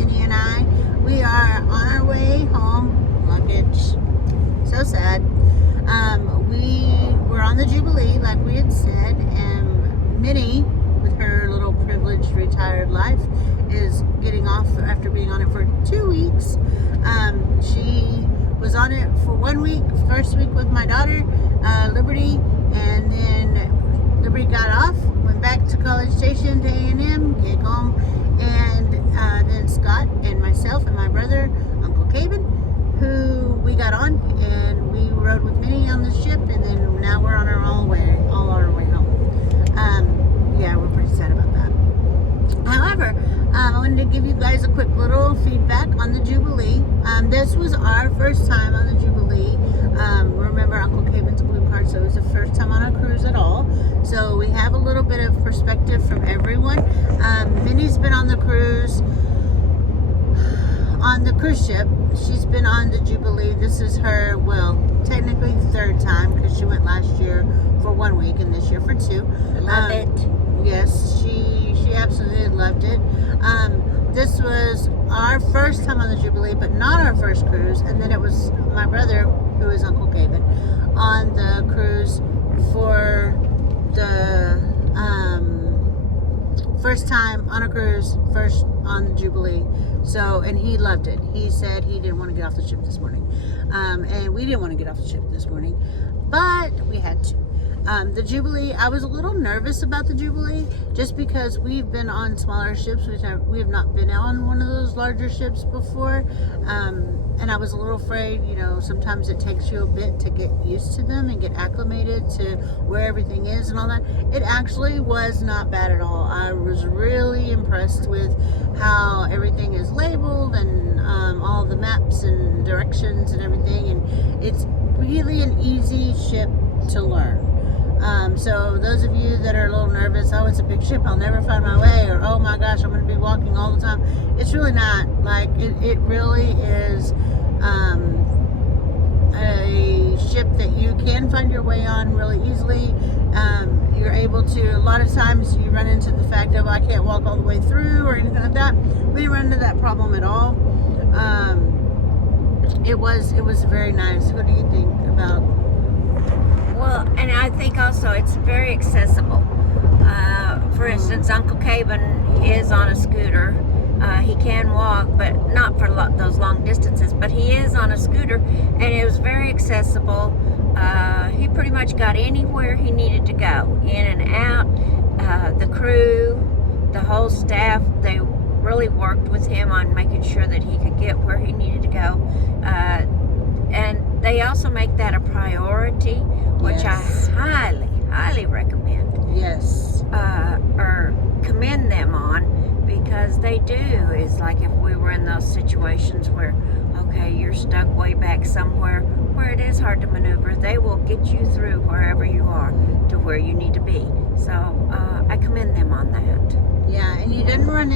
Minnie and I. We are on our way home. Luggage. So sad. We were on the Jubilee, like we had said, and Minnie, with her little privileged retired life, is getting off after being on it for 2 weeks. She was on it for 1 week, first week with my daughter, Liberty, and then Liberty got off, went back to College Station to AM, came home, and then Scott and myself and my brother, Uncle Caven, who we got on, and we rode with Minnie on the ship, and then now we're on our all on our way home. Yeah, we're pretty sad about that. However, I wanted to give you guys a quick little feedback on the Jubilee. This was our first time on the Jubilee. Remember Uncle Caven's blue card, so it was the first time on a cruise at all. So we have a little bit of perspective from everyone. Minnie's been on the cruise ship. She's been on the Jubilee. This is her, well, technically third time, because she went last year for 1 week and this year for 2. Love it. Yes, she absolutely loved it. This was our first time on the Jubilee, but not our first cruise. And then it was my brother, who is Uncle Caven, on the cruise for the first time on a cruise, first on the Jubilee. So, and he loved it. He said he didn't want to get off the ship this morning. And we didn't want to get off the ship this morning, but we had to. The Jubilee, I was a little nervous about the Jubilee just because we've been on smaller ships. We have not been on one of those larger ships before. And I was a little afraid, you know, sometimes it takes you a bit to get used to them and get acclimated to where everything is and all that. It actually was not bad at all. I was really impressed with how everything is labeled and all the maps and directions and everything. And it's really an easy ship to learn. So those of you that are a little nervous, oh, it's a big ship, I'll never find my way, or oh my gosh, I'm going to be walking all the time. It's really not. Like, it really is a ship that you can find your way on really easily. You're able to, a lot of times you run into the fact of, I can't walk all the way through or anything like that. We didn't run into that problem at all. It was very nice. What do you think about? Well, and I think also it's very accessible. For instance, Uncle Caven is on a scooter. He can walk, but not for those long distances, but he is on a scooter, and it was very accessible. He pretty much got anywhere he needed to go, in and out. The crew, the whole staff, they really worked with him on making sure that he could get where he needed to go. And they also make that a priority, which Yes. I highly, highly recommend. Yes. Or commend them on, because they do. Is like if we were in those situations where, okay, you're stuck way back somewhere where it is hard to maneuver, they will get you through wherever you are to where you need to be. So I commend them on that. Yeah, and we never ran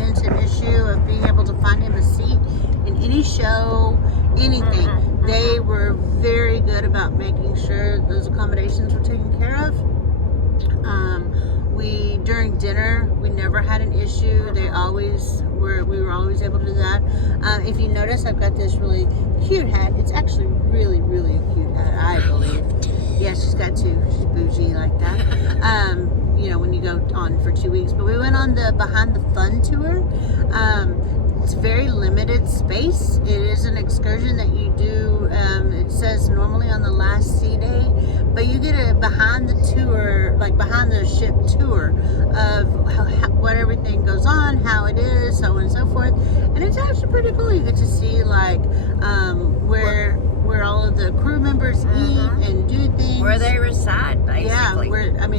into an issue of being able to find him a seat in any show, anything. They were very good about making sure those accommodations were taken care of. During dinner, we never had an issue. We were always able to do that. If you notice, I've got this really cute hat. It's actually really, really a cute hat, I believe. Yeah, she's got two. She's bougie like that. You know, when you go on for 2 weeks. But we went on the Behind the Fun tour. It's very limited space. It is an excursion that you do. It says normally on the last sea day, but you get a behind the tour, like behind the ship tour of what everything goes on, how it is, so on and so forth. And it's actually pretty cool. You get to see like where all of the crew members eat and do things. Where they reside, basically. Yeah,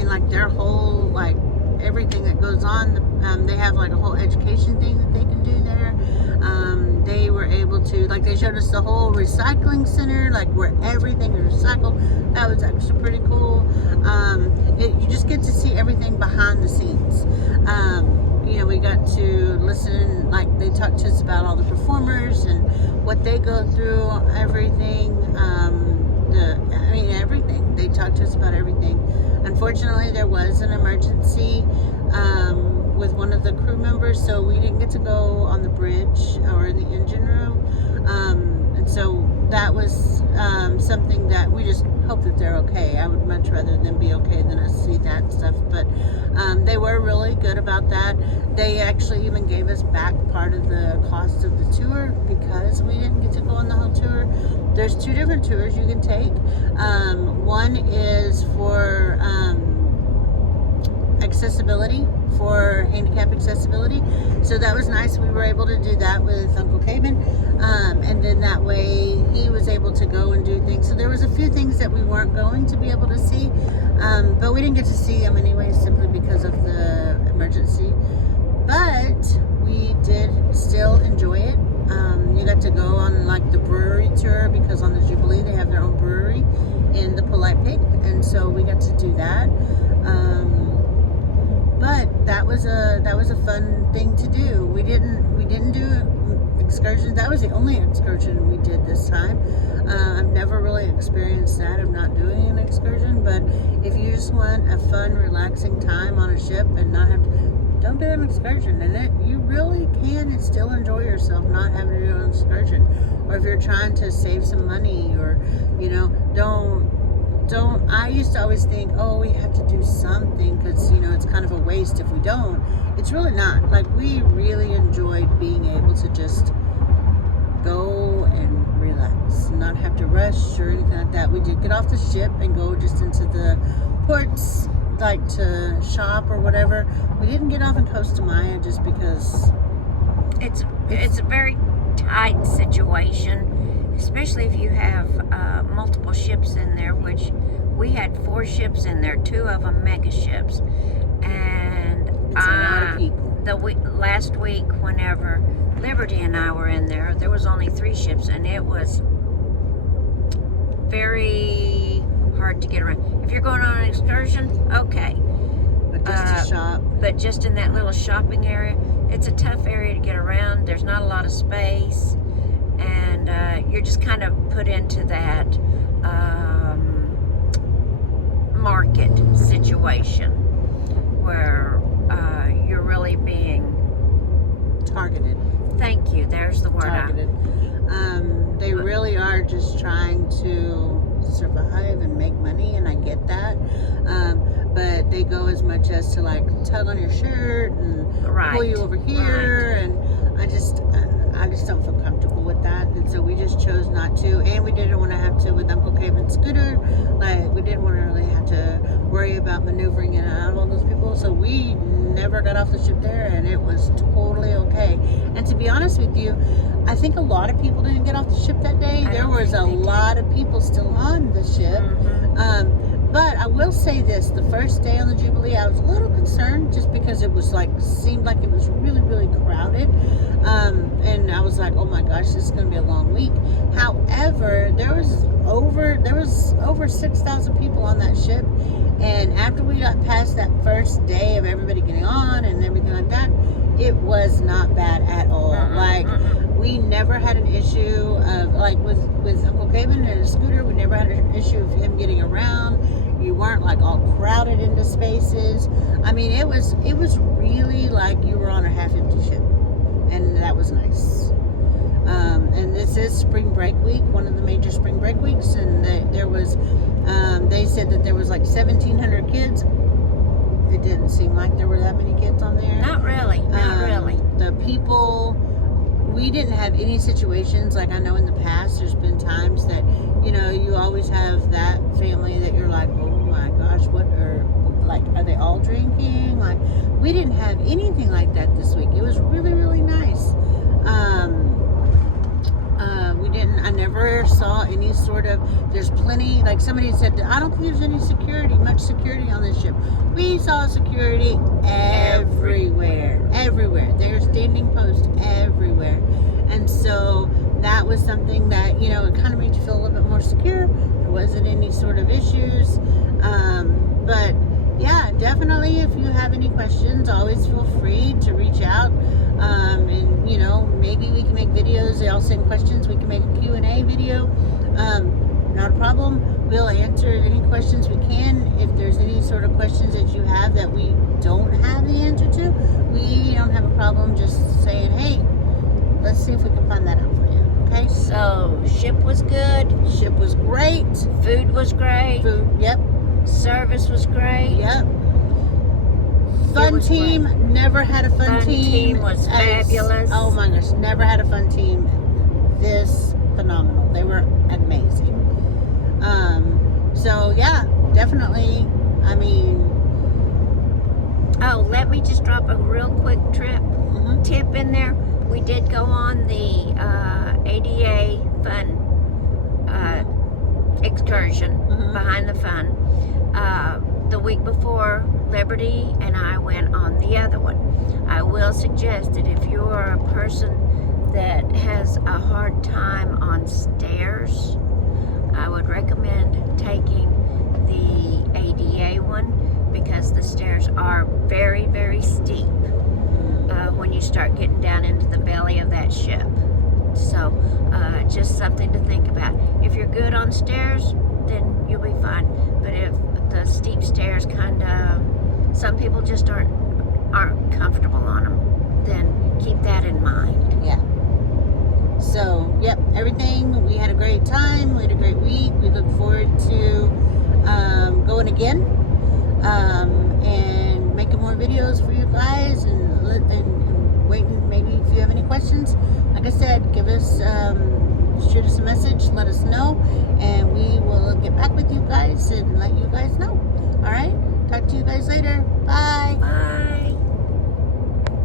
like their whole, like everything that goes on. They have like a whole education thing that they can do there. They were able to, like, they showed us the whole recycling center, like where everything is recycled. That was actually pretty cool. You just get to see everything behind the scenes. You know, we got to listen, like they talked to us about all the performers and what they go through, everything. Everything. They talked to us about everything. Unfortunately, there was an emergency with one of the crew members, so we didn't get to go on the bridge or in the engine room. And so that was something that we just hope that they're okay. I would much rather them be okay than us see that stuff. But they were really good about that. They actually even gave us back part of the cost of the tour because we didn't get to go on the whole tour. There's 2 different tours you can take. One is for accessibility, for handicap accessibility. So that was nice. We were able to do that with Uncle Caven. And then that way he was able to go and do things. So there was a few things that we weren't going to be able to see. But we didn't get to see them anyway, simply because of the emergency. But we did still enjoy it. You got to go on like the brewery tour, because on the Jubilee they have their own brewery in the Polite Pig, and so we got to do that. But that was a fun thing to do. We didn't do excursions. That was the only excursion we did this time. I've never really experienced that of not doing an excursion. But if you just want a fun, relaxing time on a ship and not have to, don't do an excursion. And you really can and still enjoy yourself not having to do an excursion. Or if you're trying to save some money, or don't. I used to always think, oh, we have to do something because it's kind of a waste if we don't. It's really not. Like, we really enjoyed being able to just go and relax, not have to rush or anything like that. We did get off the ship and go just into the ports, like to shop or whatever. We didn't get off in Costa Maya just because it's a very tight situation, especially if you have multiple ships in there, which we had 4 ships in there, 2 of them mega ships. And it's a lot of people. Last week, whenever Liberty and I were in there, there was only 3 ships, and it was very hard to get around. If you're going on an excursion, okay. But just to shop. But just in that little shopping area, it's a tough area to get around. There's not a lot of space, and you're just kind of put into that market situation where you're really being targeted. Thank you. There's the word. Targeted. They really are just trying to survive and make money, and I get that. But they go as much as to like tug on your shirt and pull you over here, and I just don't feel comfortable with that, and so we just chose not to. And we didn't want to have to with Uncle Caven's scooter. Like, we didn't want to really have to worry about maneuvering in and out of all those people, so we never got off the ship there, and it was totally okay. And to be honest with you, I think a lot of people didn't get off the ship that day. There was a lot of people still on the ship. But I will say this, the first day on the Jubilee, I was a little concerned just because it was seemed like it was really, really crowded. And I was like, oh my gosh, this is going to be a long week. However, there was over 6,000 people on that ship. And after we got past that first day of everybody getting on and everything like that, it was not bad at all. We never had an issue of, with Uncle Caven and his scooter, we never had an issue of him getting around. You weren't all crowded into spaces. I mean, it was really like you were on a half-empty ship, and that was nice. And this is spring break week, one of the major spring break weeks, and there was, they said that there was 1,700 kids. It didn't seem like there were that many kids on there. Not really. The people, we didn't have any situations like I know in the past. There's been times that you always have that family that you're like, oh my gosh, what are they all drinking? We didn't have anything like that this week. It was really, really nice. I never saw any sort of, there's plenty, somebody said, I don't think there's any much security on this ship. We saw security everywhere. There's standing posts everywhere. And so that was something that, it kind of made you feel a little bit more secure. There wasn't any sort of issues. But yeah, definitely if you have any questions, always feel free to reach out. And maybe we can make videos. They all send questions. We can make a Q&A video. Not a problem. We'll answer any questions we can. If there's any sort of questions that you have that we don't have the answer to, we problem just saying, hey, let's see if we can find that out for you. Okay? So, ship was good. Ship was great. Food was great. Food, yep. Service was great. Yep. Fun was team. great. Never had a fun Fun team was fabulous. Oh my gosh. Never had a fun team this phenomenal. They were amazing. So yeah, definitely. I mean, oh, let me just drop a real quick tip in there. We did go on the ADA fun excursion behind the fun. The week before, Liberty and I went on the other one. I will suggest that if you're a person that has a hard time on stairs, I would recommend taking the ADA one because the stairs are very, very steep when you start getting down into the belly of that ship. So just something to think about. If you're good on stairs, then you'll be fine. But if the steep stairs some people just aren't comfortable on them, then keep that in mind. Yeah. So, yep, everything. We had a great time. We had a great week. We look forward to going again and making more videos for you guys and waiting. Maybe if you have any questions, like I said, give us, shoot us a message, let us know, and we will get back with you guys and let you guys know. All right? Talk to you guys later. Bye. Bye.